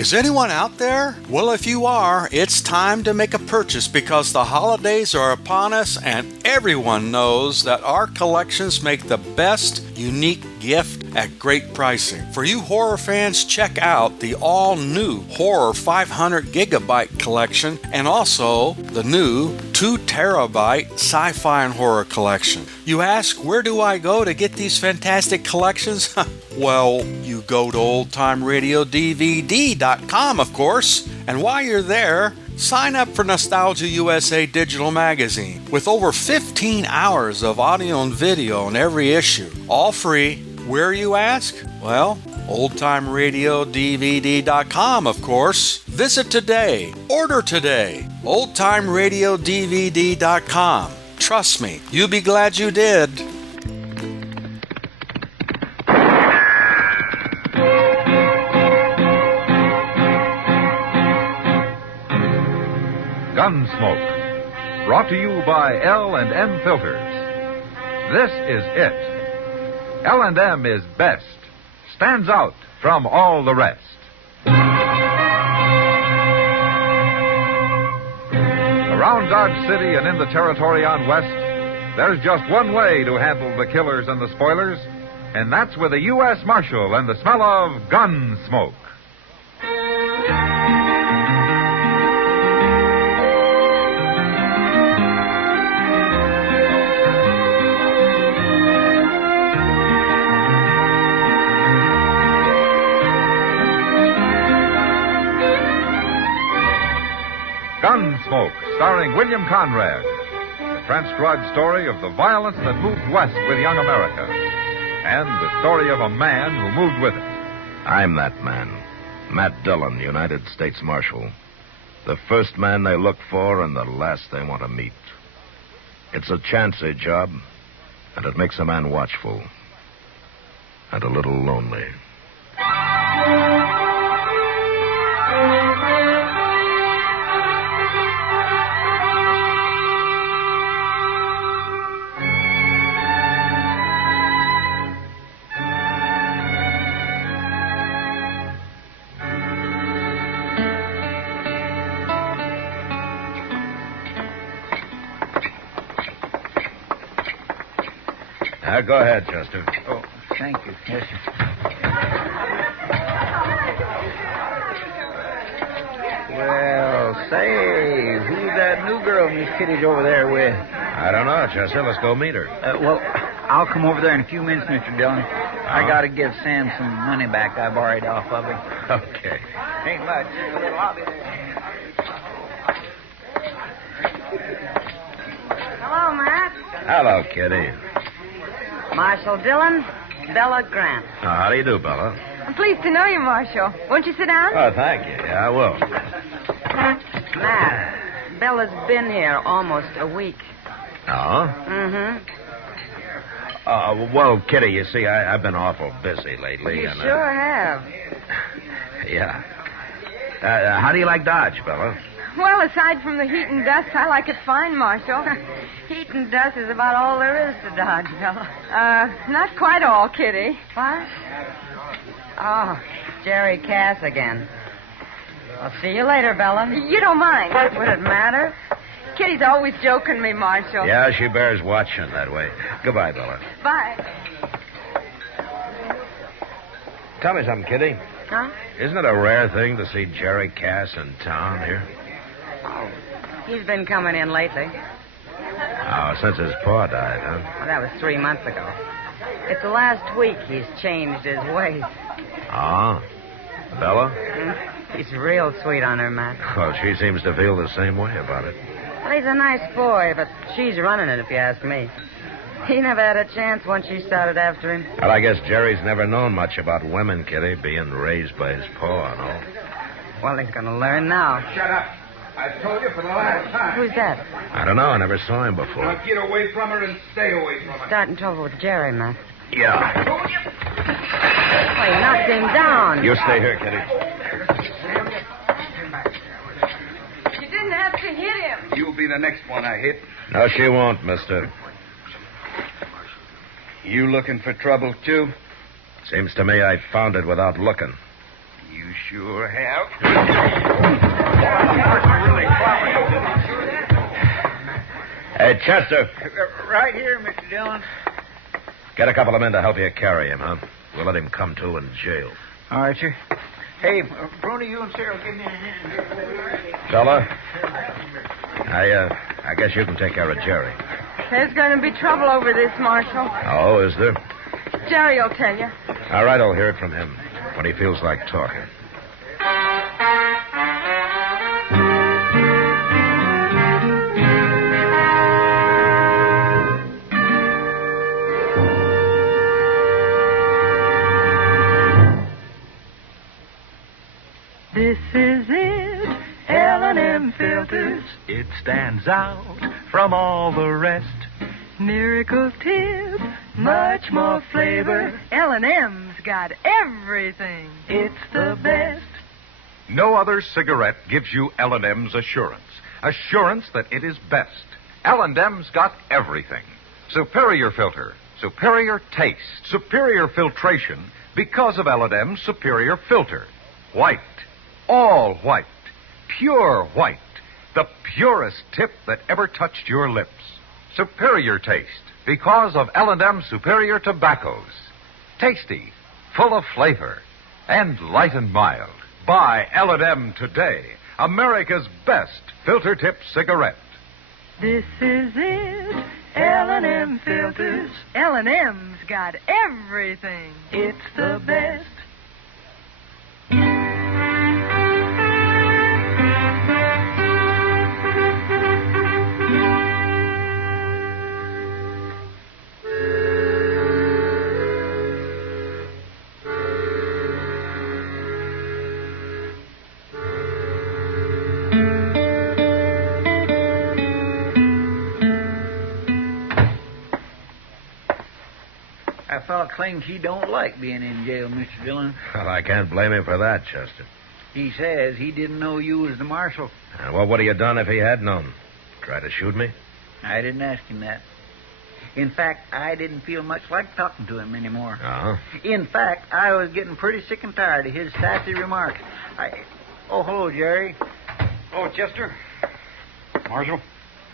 Is anyone out there? Well, if you are, it's time to make a purchase because the holidays are upon us and everyone knows that our collections make the best unique gift at great pricing. For you horror fans, check out the all-new Horror 500 Gigabyte collection and also the new 2 Terabyte Sci-Fi and Horror collection. You ask, where do I go to get these fantastic collections? Well, you go to oldtimeradiodvd.com, of course, and while you're there, sign up for Nostalgia USA Digital Magazine with over 15 hours of audio and video in every issue, all free. Where, you ask? Well, oldtimeradiodvd.com, of course. Visit today. Order today. oldtimeradiodvd.com. Trust me, you'll be glad you did. Gunsmoke, brought to you by L&M Filters. This is it. L&M is best, stands out from all the rest. Around Dodge City and in the territory on West, there's just one way to handle the killers and the spoilers, and that's with a U.S. Marshal and the smell of Gunsmoke. Gunsmoke, starring William Conrad. The transcribed story of the violence that moved west with young America. And the story of a man who moved with it. I'm that man. Matt Dillon, United States Marshal. The first man they look for and the last they want to meet. It's a chancy job, and it makes a man watchful. And a little lonely. Go ahead, Chester. Oh, thank you. Yes, sir. Well, say, who's that new girl Miss Kitty's over there with? I don't know, Chester. Let's go meet her. Well, I'll come over there in a few minutes, Mr. Dillon. I got to give Sam some money back I borrowed off of him. Okay. Ain't much. I'll be there. Hello, Matt. Hello, Kitty. Marshal Dillon, Bella Grant. How do you do, Bella? I'm pleased to know you, Marshal. Won't you sit down? Oh, thank you. Yeah, I will. Matt, Bella's been here almost a week. Oh? Mm-hmm. Well, Kitty, you see, I've been awful busy lately. You and, sure have. Yeah. How do you like Dodge, Bella? Well, aside from the heat and dust, I like it fine, Marshal. Heat and dust is about all there is to Dodge, Bella. Not quite all, Kitty. What? Oh, Jerry Cass again. I'll see you later, Bella. You don't mind. Would it matter? Kitty's always joking me, Marshal. Yeah, she bears watching that way. Goodbye, Bella. Bye. Tell me something, Kitty. Huh? Isn't it a rare thing to see Jerry Cass in town here? Oh, he's been coming in lately. Oh, since his pa died, huh? Well, that was 3 months ago. It's the last week he's changed his ways. Oh? Bella? He's real sweet on her, Matt. Well, she seems to feel the same way about it. Well, he's a nice boy, but she's running it, if you ask me. He never had a chance once she started after him. Well, I guess Jerry's never known much about women, Kitty, being raised by his pa and all. Well, he's going to learn now. Shut up. I told you for the last time. Who's that? I don't know. I never saw him before. Now get away from her and stay away from her. Starting trouble with Jerry, Matt. Yeah. Well, he knocked him down. You stay here, Kitty. You didn't have to hit him. You'll be the next one I hit. No, she won't, mister. You looking for trouble, too? Seems to me I found it without looking. You sure have. Hey, Chester, Right here, Mr. Dillon. get a couple of men to help you carry him, huh? We'll let him come to in jail. All right, sir. Hey, Brony, you and Sarah, give me a hand here. Fella, I guess you can take care of Jerry. There's going to be trouble over this, Marshal. Oh, is there? Jerry will tell you. All right, I'll hear it from him when he feels like talking. This is it, L&M Filters. It stands out from all the rest. Miracle tip, much more flavor. L&M's got everything. It's the best. No other cigarette gives you L&M's assurance. Assurance that it is best. L&M's got everything. Superior filter, superior taste, superior filtration because of L&M's superior filter. White, all white, pure white, the purest tip that ever touched your lips. Superior taste because of L&M superior tobaccos. Tasty, full of flavor, and light and mild. Buy L&M today, America's best filter tip cigarette. This is it, L&M Filters. L&M's got everything. It's the best. That fella claims he don't like being in jail, Mr. Dillon. Well, I can't blame him for that, Chester. He says he didn't know you was the marshal. What would he have done if he had known? Try to shoot me? I didn't ask him that. In fact, I didn't feel much like talking to him anymore. Oh? In fact, I was getting pretty sick and tired of his sassy remarks. Oh, hello, Jerry. Oh, Chester. Marshal,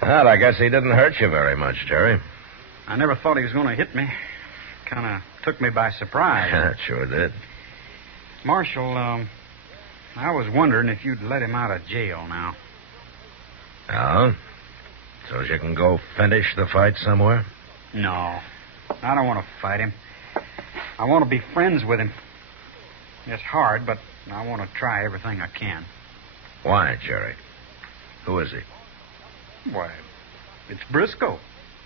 Well, I guess he didn't hurt you very much, Jerry. I never thought he was going to hit me. Kind of took me by surprise. That sure did. Marshal, I was wondering if you'd let him out of jail now. Oh? So you can go finish the fight somewhere? No. I don't want to fight him. I want to be friends with him. It's hard, but I want to try everything I can. Why, Jerry? Who is he? Why, it's Briscoe.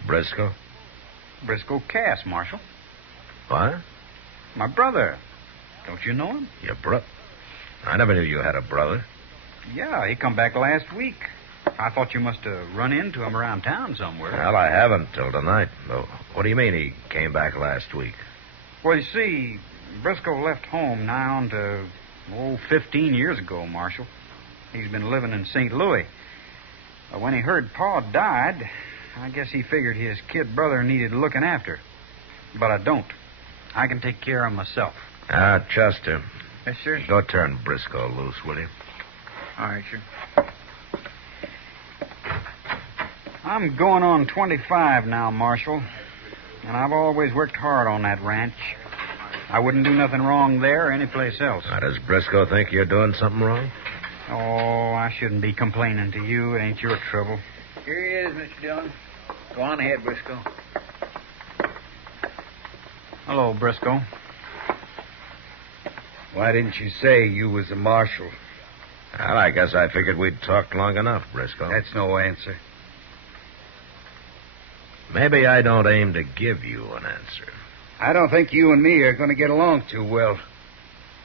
Briscoe? Briscoe Cass, Marshal. What? My brother. Don't you know him? Your brother? I never knew you had a brother. Yeah, he come back last week. I thought you must have run into him around town somewhere. Well, I haven't till tonight. Oh, what do you mean he came back last week? Well, you see, Briscoe left home nigh on to, 15 years ago, Marshal. He's been living in St. Louis. But when he heard Pa died, I guess he figured his kid brother needed looking after. But I don't. I can take care of myself. Chester. Yes, sir. Go turn Briscoe loose, will you? All right, sir. I'm going on 25 now, Marshal. And I've always worked hard on that ranch. I wouldn't do nothing wrong there or anyplace else. Now, does Briscoe think you're doing something wrong? Oh, I shouldn't be complaining to you. It ain't your trouble. Here he is, Mr. Dillon. Go on ahead, Briscoe. Hello, Briscoe. Why didn't you say you was a marshal? Well, I guess I figured we'd talked long enough, Briscoe. That's no answer. Maybe I don't aim to give you an answer. I don't think you and me are going to get along too well.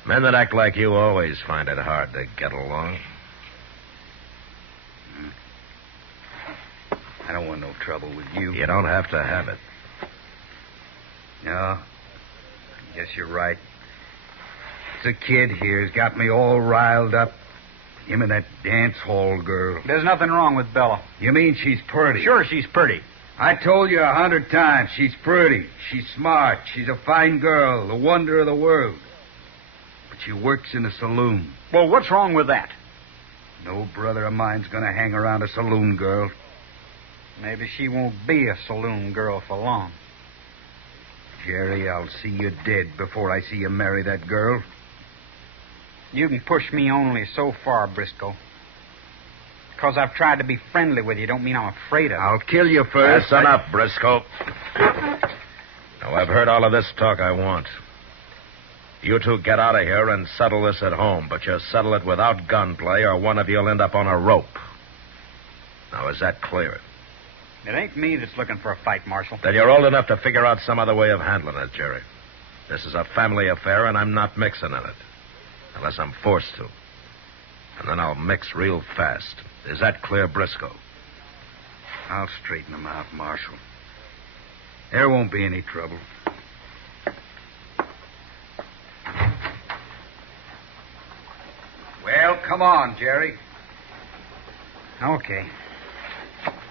Men that act like you always find it hard to get along. I don't want no trouble with you. You don't have to have it. No. I guess you're right. It's a kid here's got me all riled up. Him and that dance hall girl. There's nothing wrong with Bella. You mean she's pretty? Sure, she's pretty. I told you 100 times she's pretty. She's smart. She's a fine girl, the wonder of the world. but she works in a saloon. Well, what's wrong with that? No brother of mine's going to hang around a saloon girl. Maybe she won't be a saloon girl for long. Jerry, I'll see you dead before I see you marry that girl. You can push me only so far, Briscoe. Because I've tried to be friendly with you don't mean I'm afraid of you. I'll kill you first. That's enough, Briscoe. Now, I've heard all of this talk I want. You two get out of here and settle this at home, but you settle it without gunplay or one of you'll end up on a rope. Now, is that clear? It ain't me that's looking for a fight, Marshal. Then you're old enough to figure out some other way of handling it, Jerry. This is a family affair, and I'm not mixing in it. Unless I'm forced to. And then I'll mix real fast. Is that clear, Briscoe? I'll straighten them out, Marshal. There won't be any trouble. Well, come on, Jerry. Okay.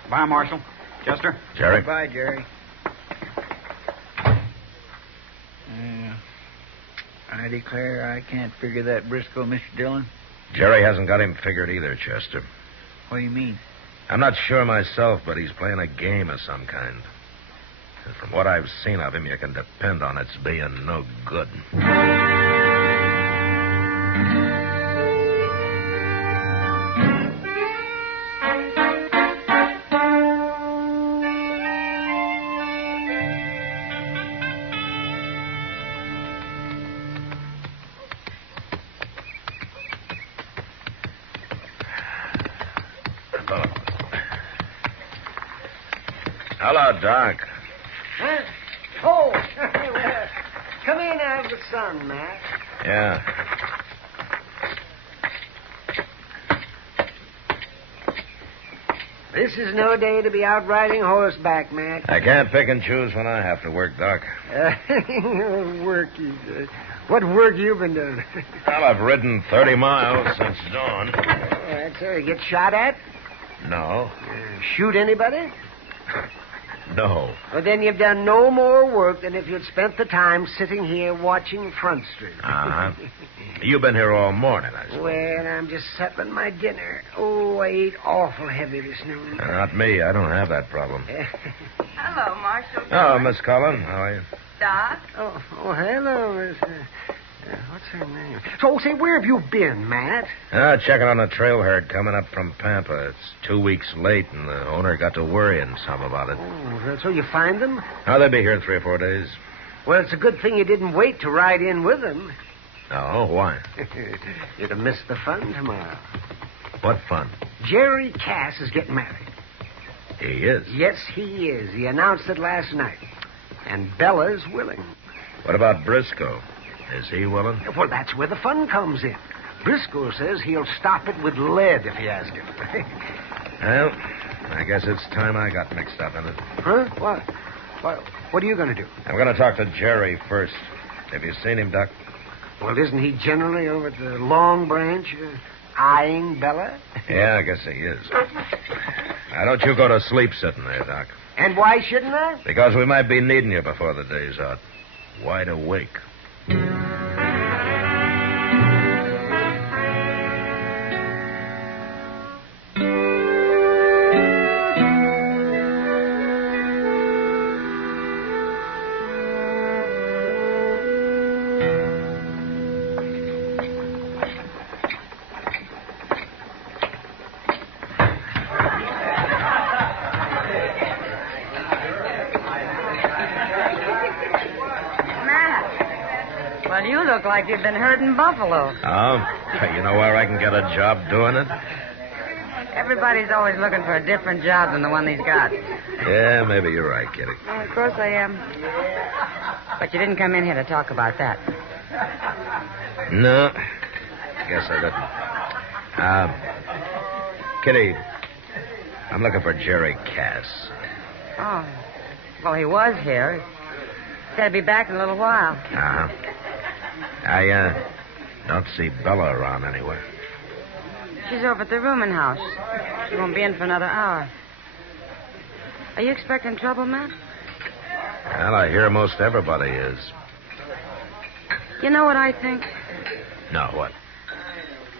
Bye, Marshal. Chester? Jerry? Bye, Jerry. I declare I can't figure that Briscoe, Mr. Dillon. Jerry hasn't got him figured either, Chester. What do you mean? I'm not sure myself, but he's playing a game of some kind. And from what I've seen of him, you can depend on its being no good. Hello, Doc. Huh? Oh, well, come in out of the sun, Matt. Yeah. This is no day to be out riding horseback, Matt. I can't pick and choose when I have to work, Doc. Work, he says. What work you been doing? Well, I've ridden 30 miles since dawn. That's so you get shot at? No. Shoot anybody? No. Well, then you've done no more work than if you'd spent the time sitting here watching Front Street. Uh-huh. You've been here all morning, I suppose. Well, I'm just settling my dinner. Oh, I ate awful heavy this noon. Not me. I don't have that problem. Hello, Marshal. Oh, Miss Cullen. How are you? Doc? Oh, hello, Miss... what's her name? So, say, where have you been, Matt? Checking on the trail herd coming up from Pampa. It's 2 weeks late, and the owner got to worrying some about it. Oh, so you find them? Oh, they'll be here in 3 or 4 days. Well, it's a good thing you didn't wait to ride in with them. Oh, why? You'd have missed the fun tomorrow. What fun? Jerry Cass is getting married. He is? Yes, he is. He announced it last night. And Bella's willing. What about Briscoe? Is he willing? Well, that's where the fun comes in. Briscoe says he'll stop it with lead if you ask him. Well, I guess it's time I got mixed up in it. Huh? What are you going to do? I'm going to talk to Jerry first. Have you seen him, Doc? Well, isn't he generally over at the Long Branch eyeing Bella? Yeah, I guess he is. Now, don't you go to sleep sitting there, Doc. And why shouldn't I? Because we might be needing you before the day's out. Wide awake. Well, you look like you've been herding buffalo. Oh? You know where I can get a job doing it? Everybody's always looking for a different job than the one he's got. Yeah, maybe you're right, Kitty. Well, of course I am. But you didn't come in here to talk about that. No, I guess I didn't. Kitty, I'm looking for Jerry Cass. Oh. Well, he was here. He said he'd be back in a little while. Uh-huh. I don't see Bella around anywhere. She's over at the rooming house. She won't be in for another hour. Are you expecting trouble, Matt? Well, I hear most everybody is. You know what I think? No, what?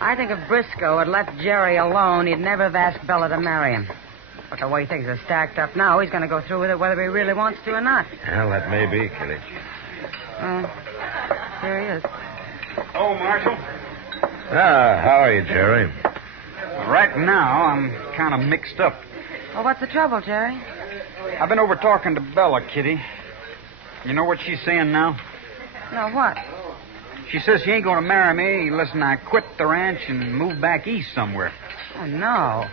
I think if Briscoe had left Jerry alone, he'd never have asked Bella to marry him. But the way things are stacked up now, he's going to go through with it whether he really wants to or not. Well, that may be, Kitty. Here he is. Oh, Marshal. How are you, Jerry? Right now, I'm kind of mixed up. Well, what's the trouble, Jerry? I've been over talking to Bella, Kitty. You know what she's saying now? No, what? She says she ain't going to marry me unless I quit the ranch and move back east somewhere. Oh, no.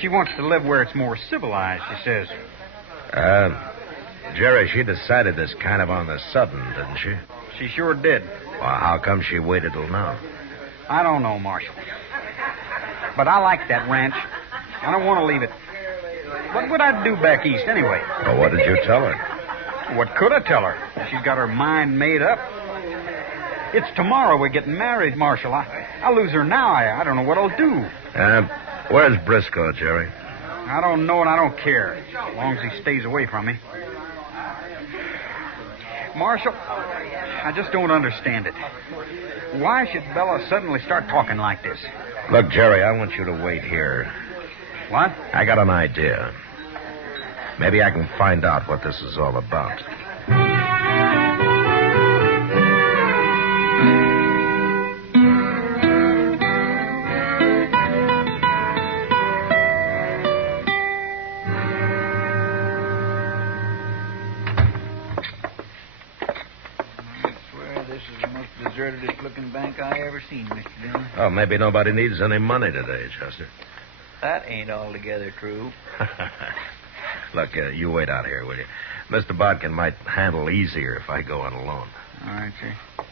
She wants to live where it's more civilized, she says. Jerry, she decided this kind of on the sudden, didn't she? She sure did. Well, how come she waited till now? I don't know, Marshal. But I like that ranch. I don't want to leave it. What would I do back east, anyway? Well, what did you tell her? What could I tell her? She's got her mind made up. It's tomorrow we're getting married, Marshal. I'll lose her now. I don't know what I'll do. Where's Briscoe, Jerry? I don't know and I don't care, as long as he stays away from me. Marshal, I just don't understand it. Why should Bella suddenly start talking like this? Look, Jerry, I want you to wait here. What? I got an idea. Maybe I can find out what this is all about. Desertedest-looking bank I ever seen, Mr. Dillon. Oh, maybe nobody needs any money today, Chester. That ain't altogether true. Look, you wait out here, will you? Mr. Bodkin might handle easier if I go on alone. All right, sir.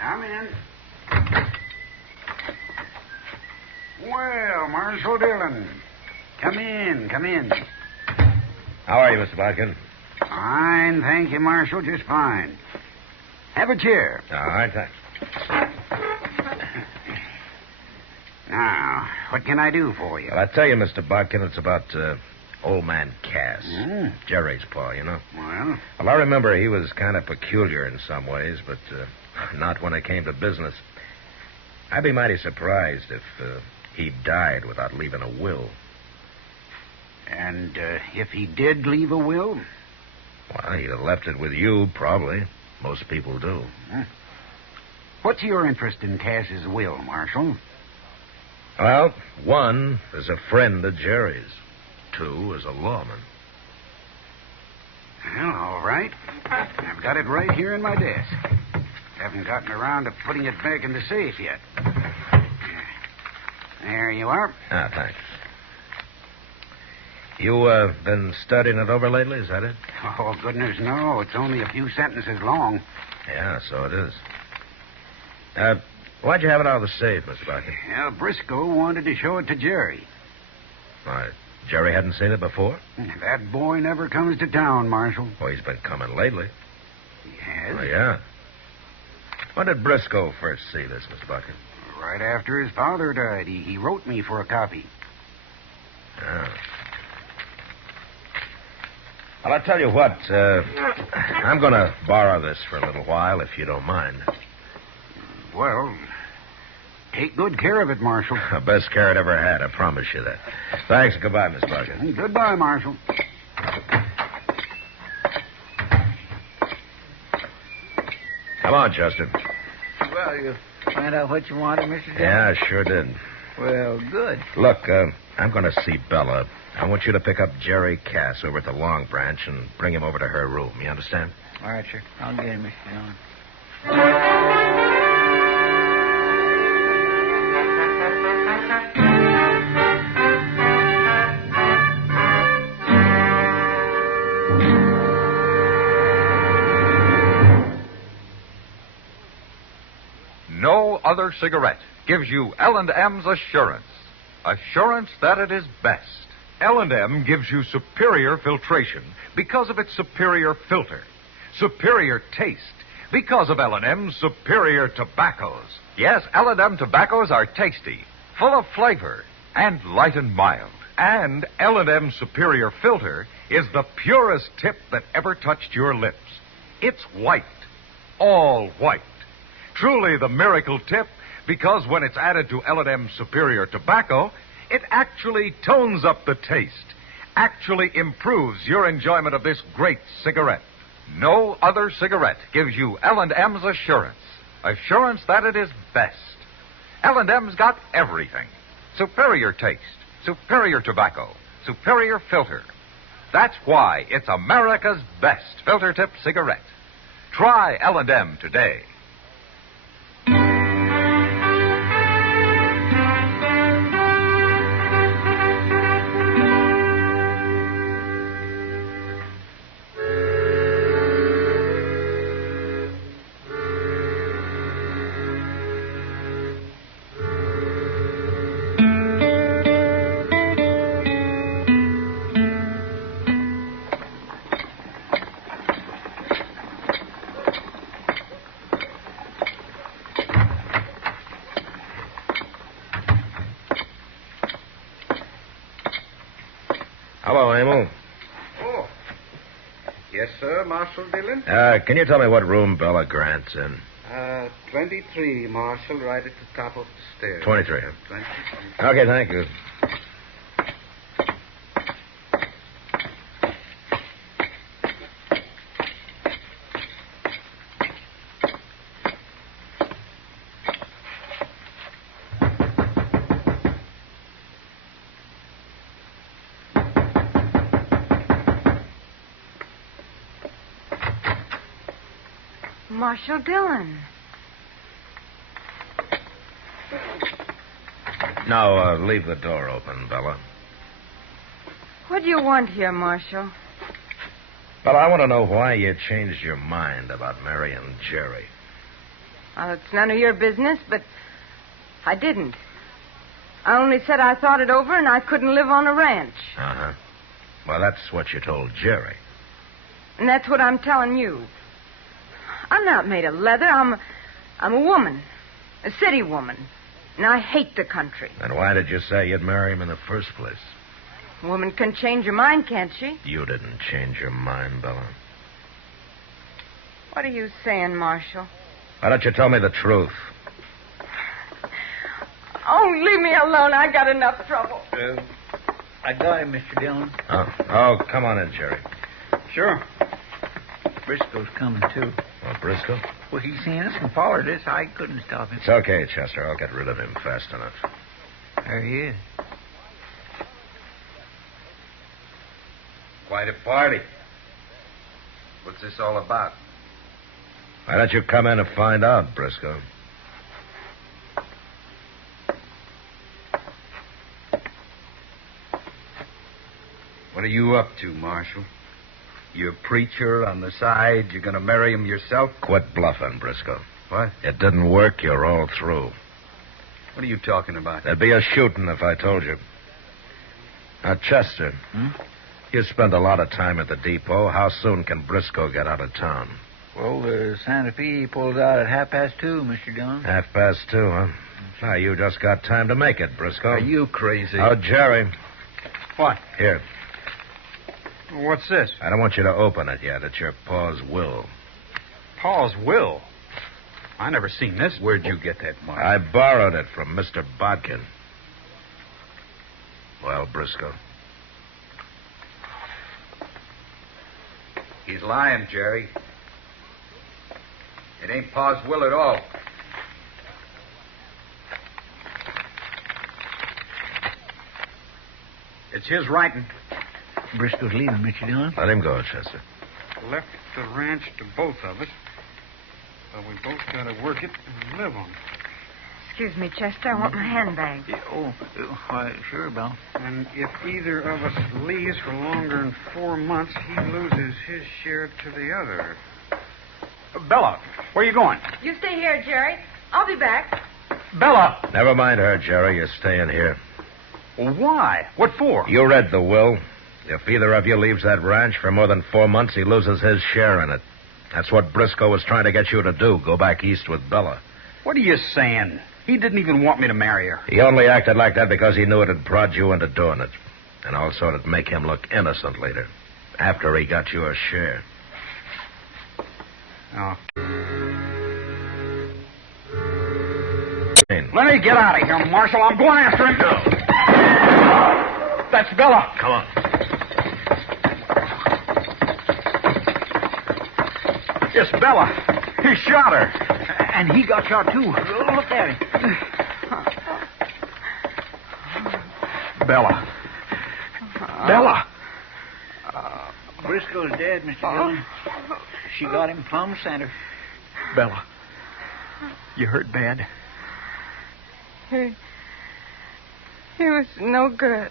Come in. Well, Marshal Dillon. Come in, come in. How are you, Mr. Bodkin? Fine, thank you, Marshal, just fine. Have a chair. All right, thanks. Now, what can I do for you? Well, I tell you, Mr. Bodkin, it's about old man Cass. Hmm. Jerry's pa, you know. Well, Well, I remember he was kind of peculiar in some ways, but not when it came to business. I'd be mighty surprised if he died without leaving a will. and if he did leave a will? Well, he'd have left it with you, probably. Most people do. What's your interest in Cass's will, Marshal? Well, one is a friend of Jerry's. Two is a lawman. Well, all right. I've got it right here in my desk. Haven't gotten around to putting it back in the safe yet. There you are. Ah, thanks. You, been studying it over lately, is that it? Oh, goodness, no. It's only a few sentences long. Yeah, so it is. Why'd you have it out of the safe, Mr. Barker? Well, Briscoe wanted to show it to Jerry. Why, Jerry hadn't seen it before? That boy never comes to town, Marshal. Well, he's been coming lately. He has? Oh, yeah. When did Briscoe first see this, Mr. Barker? Right after his father died. He wrote me for a copy. Yeah. Well, I'll tell you what. I'm going to borrow this for a little while, if you don't mind. Well, take good care of it, Marshal. The best care it ever had, I promise you that. Thanks. Goodbye, Miss Barker. Goodbye, Marshal. Come on, Chester. Well, you find out what you wanted, Mr. Dillon? Yeah, I sure did. Well, good. Look, I'm going to see Bella. I want you to pick up Jerry Cass over at the Long Branch and bring him over to her room. You understand? All right, sir. I'll get him, Mr. Dillon. No other cigarette gives you L&M's assurance. Assurance that it is best. L&M gives you superior filtration because of its superior filter. Superior taste because of L&M's superior tobaccos. Yes, L&M tobaccos are tasty, full of flavor, and light and mild. And L&M's superior filter is the purest tip that ever touched your lips. It's white, all white. Truly the miracle tip, because when it's added to L&M Superior Tobacco, it actually tones up the taste, actually improves your enjoyment of this great cigarette. No other cigarette gives you L&M's assurance that it is best. L&M's got everything. Superior taste, superior tobacco, superior filter. That's why it's America's best filter tip cigarette. Try L&M today. Hello, Emil. Oh. Yes, sir, Marshal Dillon? Can you tell me what room Bella Grant's in? 23, Marshal, right at the top of the stairs. 23. 23. Okay, thank you. Marshal Dillon. Now, leave the door open, Bella. What do you want here, Marshal? Bella, I want to know why you changed your mind about marrying Jerry. Well, it's none of your business, but I didn't. I only said I thought it over and I couldn't live on a ranch. Uh-huh. Well, that's what you told Jerry. And that's what I'm telling you. I'm not made of leather. I'm a woman. A city woman. And I hate the country. Then why did you say you'd marry him in the first place? A woman can change her mind, can't she? You didn't change your mind, Bella. What are you saying, Marshal? Why don't you tell me the truth? Oh, leave me alone. I got enough trouble. I got him, Mr. Dillon. Oh, come on in, Jerry. Sure. Briscoe's coming, too. Well, Briscoe? Well, he's seen us and followed us. I couldn't stop him. It's okay, Chester. I'll get rid of him fast enough. There he is. Quite a party. What's this all about? Why don't you come in and find out, Briscoe? What are you up to, Marshal? You a preacher on the side? You're going to marry him yourself? Quit bluffing, Briscoe. What? It didn't work. You're all through. What are you talking about? There'd be a shooting if I told you. Now, Chester, you spent a lot of time at the depot. How soon can Briscoe get out of town? Well, the Santa Fe pulls out at 2:30, Mr. Dillon. 2:30, huh? Now, you just got time to make it, Briscoe. Are you crazy? Oh, Jerry. What? Here. What's this? I don't want you to open it yet. It's your pa's will. Pa's will? I never seen this. Where'd you get that, Marshal? I borrowed it from Mr. Bodkin. Well, Briscoe. He's lying, Jerry. It ain't Pa's will at all. It's his writing. Briscoe's leaving, Mr. Dillon. Let him go, Chester. Left the ranch to both of us. But we both got to work it and live on it. Excuse me, Chester. I want my handbag. Why, sure, Belle. And if either of us leaves for longer than 4 months, he loses his share to the other. Bella, where are you going? You stay here, Jerry. I'll be back. Bella! Never mind her, Jerry. You're staying here. Why? What for? You read the will. If either of you leaves that ranch for more than 4 months, he loses his share in it. That's what Briscoe was trying to get you to do, go back east with Bella. What are you saying? He didn't even want me to marry her. He only acted like that because he knew it'd prod you into doing it. And also it'd make him look innocent later. After he got your share. Oh. In. Let me get out of here, Marshal. I'm going after him. No. That's Bella. Come on. It's Bella. He shot her. And he got shot, too. Look at him. Bella. Bella. Briscoe's dead, Mr. Dillon. She got him plumb center. Bella. You hurt bad? He was no good.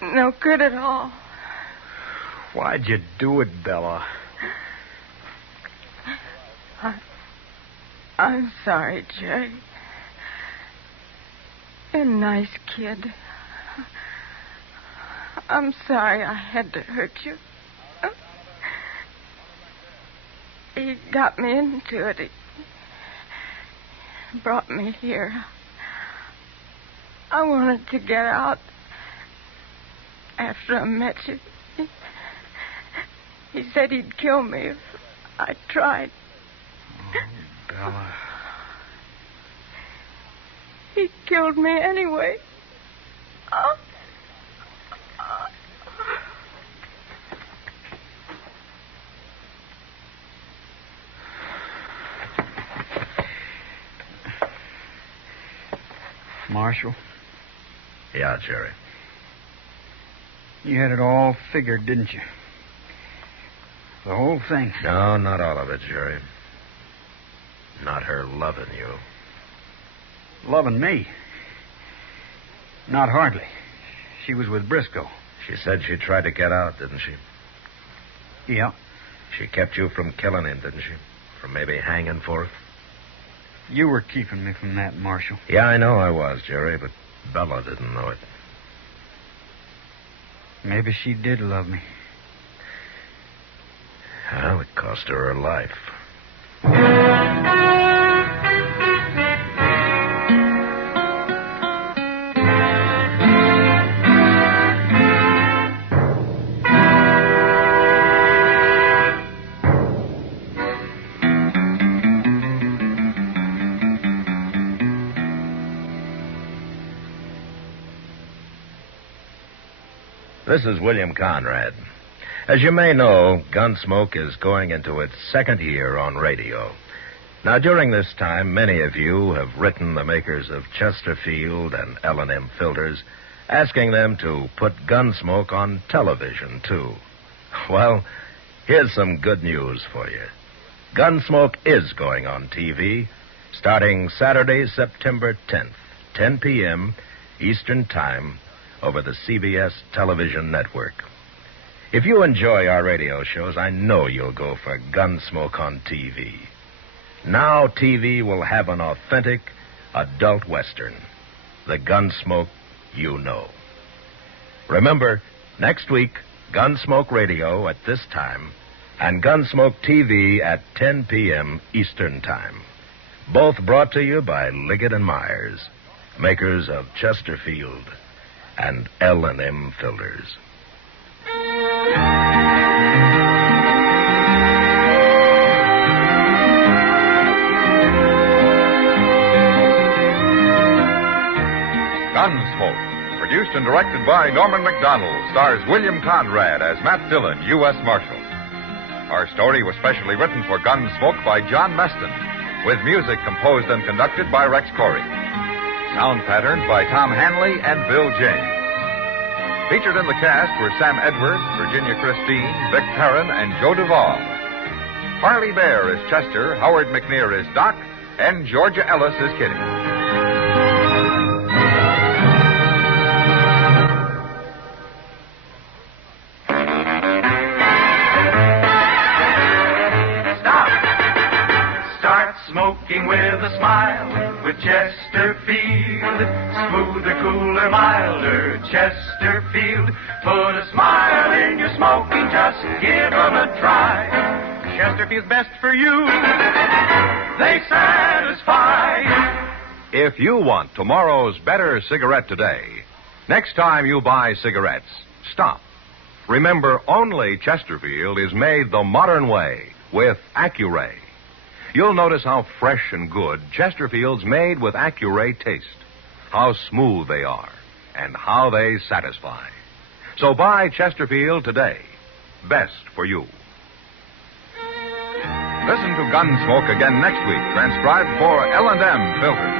No good at all. Why'd you do it, Bella? I'm sorry, Jerry. You're a nice kid. I'm sorry I had to hurt you. He got me into it. He brought me here. I wanted to get out after I met you. He said he'd kill me if I tried. Oh, Bella. He killed me anyway. Marshal, Yeah, Jerry. you had it all figured, didn't you? The whole thing. No, not all of it, Jerry. Not her loving you. Loving me. Not hardly. She was with Briscoe. She said she tried to get out, didn't she? Yeah. She kept you from killing him, didn't she? From maybe hanging for it? You were keeping me from that, Marshal. Yeah, I know I was, Jerry, but Bella didn't know it. Maybe she did love me. Well, it cost her her life. This is William Conrad. As you may know, Gunsmoke is going into its second year on radio. Now, during this time, many of you have written the makers of Chesterfield and L&M filters, asking them to put Gunsmoke on television, too. Well, here's some good news for you. Gunsmoke is going on TV, starting Saturday, September 10th, 10 p.m. Eastern Time, over the CBS television network. If you enjoy our radio shows, I know you'll go for Gunsmoke on TV. Now TV will have an authentic adult Western. The Gunsmoke you know. Remember, next week, Gunsmoke Radio at this time and Gunsmoke TV at 10 p.m. Eastern Time. Both brought to you by Liggett & Myers, makers of Chesterfield and L&M filters. Gunsmoke, produced and directed by Norman McDonald, stars William Conrad as Matt Dillon, U.S. Marshal. Our story was specially written for Gunsmoke by John Meston, with music composed and conducted by Rex Corey. Sound patterns by Tom Hanley and Bill James. Featured in the cast were Sam Edwards, Virginia Christine, Vic Perrin, and Joe Duvall. Harley Bear is Chester, Howard McNear is Doc, and Georgia Ellis is Kitty. Smoking with a smile with Chesterfield. Smoother, cooler, milder Chesterfield. Put a smile in your smoking, just give 'em a try. Chesterfield's best for you. They satisfy. If you want tomorrow's better cigarette today, next time you buy cigarettes, stop. Remember, only Chesterfield is made the modern way with Accuray. You'll notice how fresh and good Chesterfield's made with Accuray taste, how smooth they are, and how they satisfy. So buy Chesterfield today. Best for you. Listen to Gunsmoke again next week, transcribed for L&M Filters.